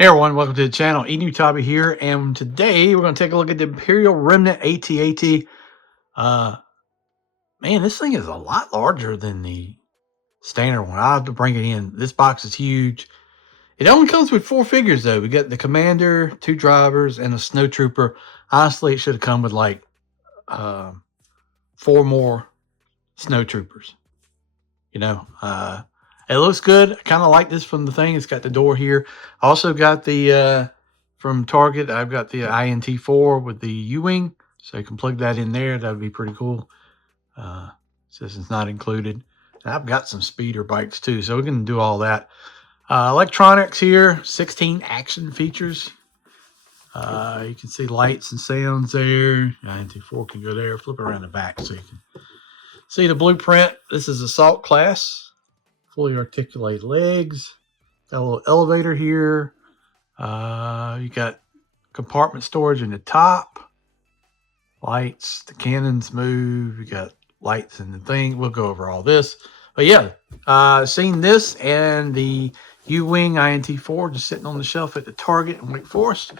Hey everyone, welcome to the channel. Enewtabie here, and today we're going to take a look at the Imperial Remnant AT-AT. Uh, Man, this thing is a lot larger than the standard one. I'll have to bring it in. This box is huge. It only comes with 4 figures though. We got the commander, 2 drivers, and a snow trooper. Honestly, it should have come with like 4 more snow troopers. It looks good. I kind of like this from the thing. It's got the door here. I also got the from Target. I've got the INT4 with the U-wing, so you can plug that in there. That would be pretty cool. Says it's not included. And I've got some speeder bikes too, so we can do all that. Electronics here, 16 action features. You can see lights and sounds there. INT4 can go there. Flip around the back so you can see the blueprint. This is assault class. Fully articulated legs. Got a little elevator here. You got compartment storage in the top. Lights. The cannons move. You got lights in the thing. We'll go over all this. But yeah, seen this and the U-wing INT4 just sitting on the shelf at the Target in Wake Forest.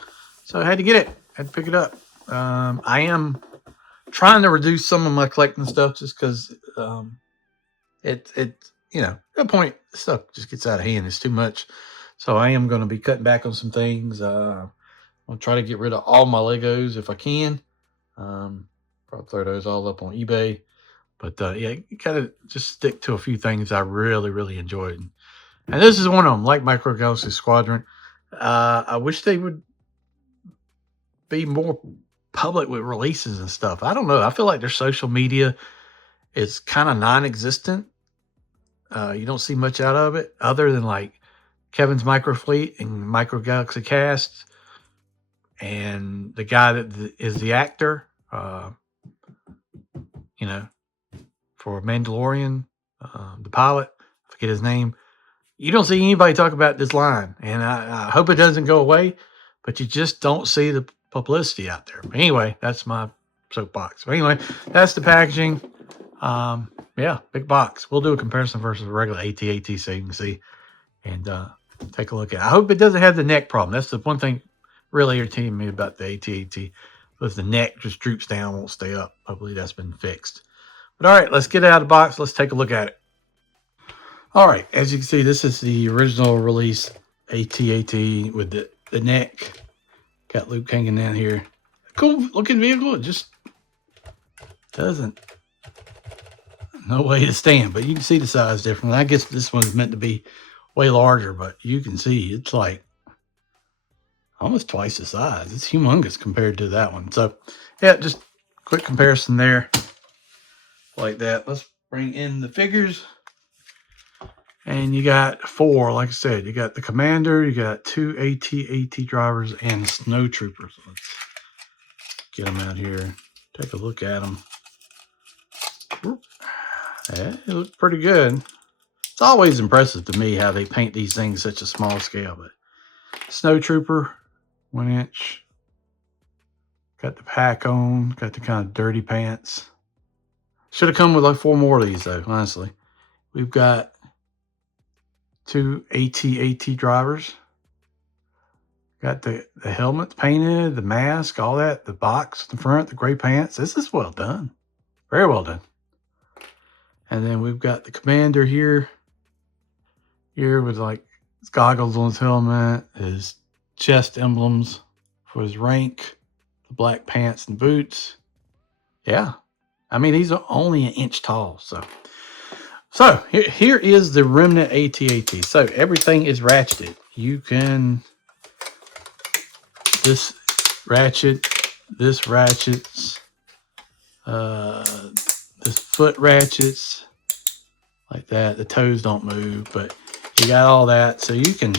So I had to get it. Had to pick it up. I am trying to reduce some of my collecting stuff just because at that point, stuff just gets out of hand. It's too much. So I am going to be cutting back on some things. I'll try to get rid of all my Legos if I can. Probably throw those all up on eBay. But yeah, you gotta just stick to a few things I really, really enjoyed. And this is one of them, like Micro Galaxy Squadron. I wish they would be more public with releases and stuff. I don't know. I feel like their social media is kind of non-existent. You don't see much out of it other than like Kevin's Micro Fleet and Micro Galaxy Cast and the guy that is the actor, for Mandalorian, the pilot, I forget his name. You don't see anybody talk about this line, and I hope it doesn't go away, but you just don't see the publicity out there. But anyway, that's my soapbox. But anyway, that's the packaging. Yeah, big box. We'll do a comparison versus a regular AT-AT so you can see and take a look at it. I hope it doesn't have the neck problem. That's the one thing really irritating me about the AT-AT was the neck just droops down, won't stay up. Hopefully that's been fixed. But all right, let's get it out of the box. Let's take a look at it. All right, as you can see, this is the original release AT-AT with the neck. Got Luke hanging down here. Cool looking vehicle. It just doesn't. No way to stand, but you can see the size difference. I guess this one's meant to be way larger, but you can see it's like almost twice the size. It's humongous compared to that one. So yeah, just quick comparison there like that. Let's bring in the figures. And you got 4, like I said. You got the commander, you got 2 AT-AT drivers, and snow troopers. Let's get them out here. Take a look at them. Yeah, it looks pretty good. It's always impressive to me how they paint these things such a small scale. But snow trooper, 1 inch. Got the pack on. Got the kind of dirty pants. Should have come with like 4 more of these though, honestly. We've got 2 AT-AT drivers. Got the helmets painted, the mask, all that, the box, the front, the gray pants. This is well done. Very well done. And then we've got the commander here with like his goggles on his helmet, his chest emblems for his rank, the black pants and boots. Yeah. I mean, these are only 1 inch tall. So here is the Remnant AT-AT. So everything is ratcheted. You can, this ratchets, this foot ratchets like that. The toes don't move, but you got all that. So you can,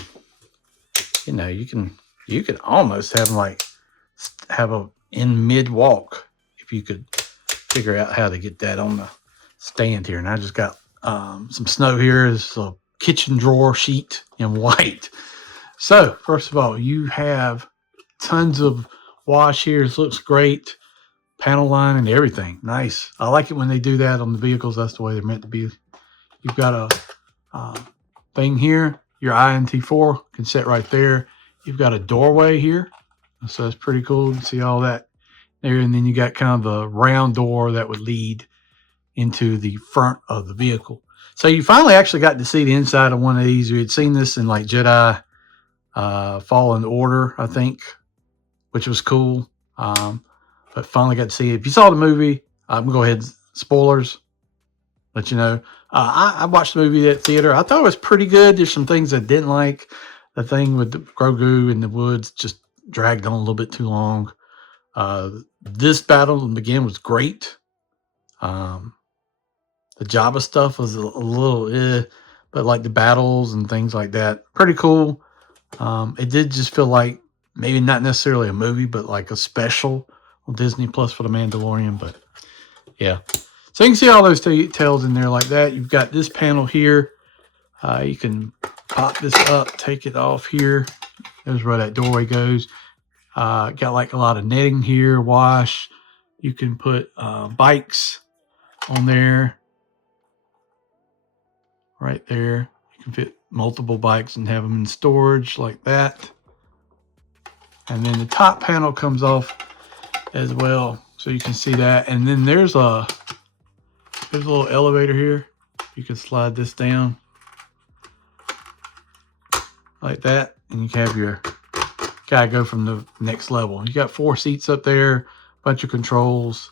you could almost have them like have a in mid walk if you could figure out how to get that on the stand here. And I just got some snow here. Is a kitchen drawer sheet in white. So first of all, you have tons of wash here. This looks great. Panel line and everything. Nice. I like it when they do that on the vehicles. That's the way they're meant to be. You've got a thing here. Your INT4 can sit right there. you've got a doorway here. So it's pretty cool. You can see all that there. And then you got kind of a round door that would lead into the front of the vehicle. So you finally actually got to see the inside of one of these. We had seen this in like Jedi Fallen Order, I think, which was cool. But finally got to see it. If you saw the movie, I'm going to go ahead, spoilers, let you know. I watched the movie at theater. I thought it was pretty good. There's some things I didn't like. The thing with the Grogu in the woods just dragged on a little bit too long. This battle, again, was great. The Jabba stuff was a little but like the battles and things like that, pretty cool. It did just feel like maybe not necessarily a movie, but like a special on Disney Plus for The Mandalorian. But yeah, so you can see all those details in there like that. You've got this panel here. You can pop this up, take it off here. There's where that doorway goes. Got like a lot of netting here, wash. You can put bikes on there. Right there. You can fit multiple bikes and have them in storage like that. And then the top panel comes off as well. So you can see that. And then there's a little elevator here. You can slide this down like that. And you can have your guy go from the next level. You got 4 seats up there, a bunch of controls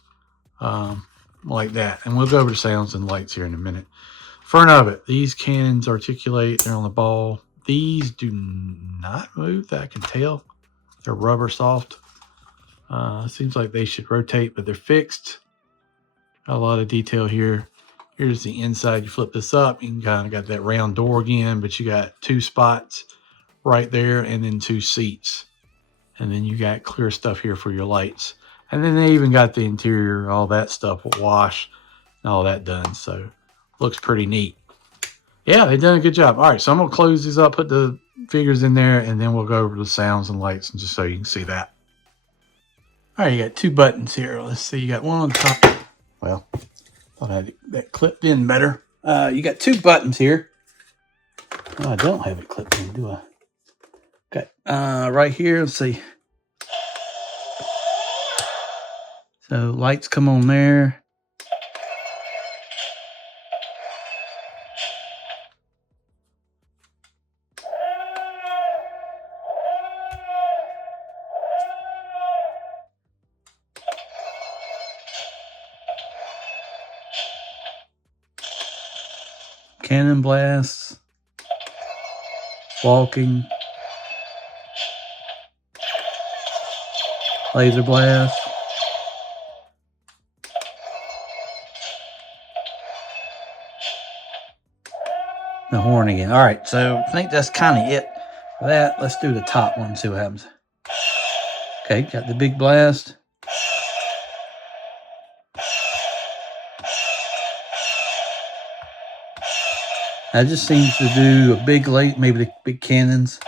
like that. And we'll go over the sounds and lights here in a minute. Front of it, these cannons articulate. They're on the ball. These do not move that I can tell. They're rubber soft. Seems like they should rotate, but they're fixed. Got a lot of detail here. Here's the inside. You flip this up, you can kind of got that round door again, but you got 2 spots right there and then 2 seats. And then you got clear stuff here for your lights. And then they even got the interior, all that stuff with wash and all that done. So looks pretty neat. Yeah, they've done a good job. All right, so I'm going to close these up, put the figures in there, and then we'll go over the sounds and lights and just so you can see that. All right, you got 2 buttons here. Let's see. You got one on top. Well, thought I had that clipped in better. You got 2 buttons here. Oh, I don't have it clipped in, do I? Okay, right here, let's see. So lights come on there. Cannon blasts, walking, laser blast, the horn again. All right, so I think that's kind of it for that. Let's do the top one and see what happens. Okay, got the big blast. That just seems to do a big light, maybe the big cannons.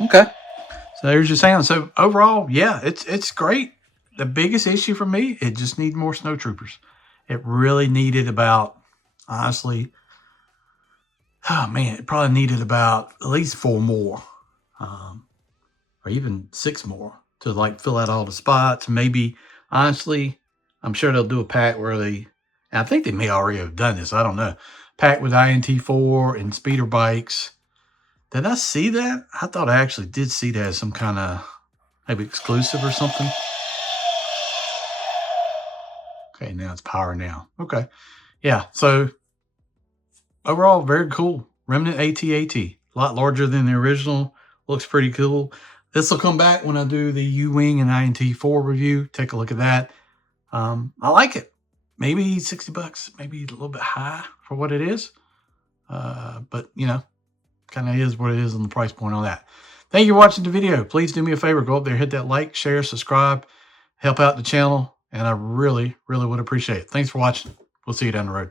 Okay, so there's your sound. So overall, yeah, it's great. The biggest issue for me, it just needs more snowtroopers. It really needed about, honestly, oh man, it probably needed about at least 4 more, or even 6 more to like fill out all the spots. Maybe, honestly, I'm sure they'll do a pack where they, I think they may already have done this. I don't know. Pack with INT4 and speeder bikes. Did I see that? I thought I actually did see that as some kind of maybe exclusive or something. Okay, now it's power now. Okay. Yeah, so overall, very cool. Remnant AT-AT. A lot larger than the original. Looks pretty cool. This will come back when I do the U-Wing and INT4 review. Take a look at that. I like it. Maybe $60, maybe a little bit high for what it is. But, you know, kind of is what it is on the price point on that. Thank you for watching the video. Please do me a favor. Go up there, hit that like, share, subscribe, help out the channel. And I really, really would appreciate it. Thanks for watching. We'll see you down the road.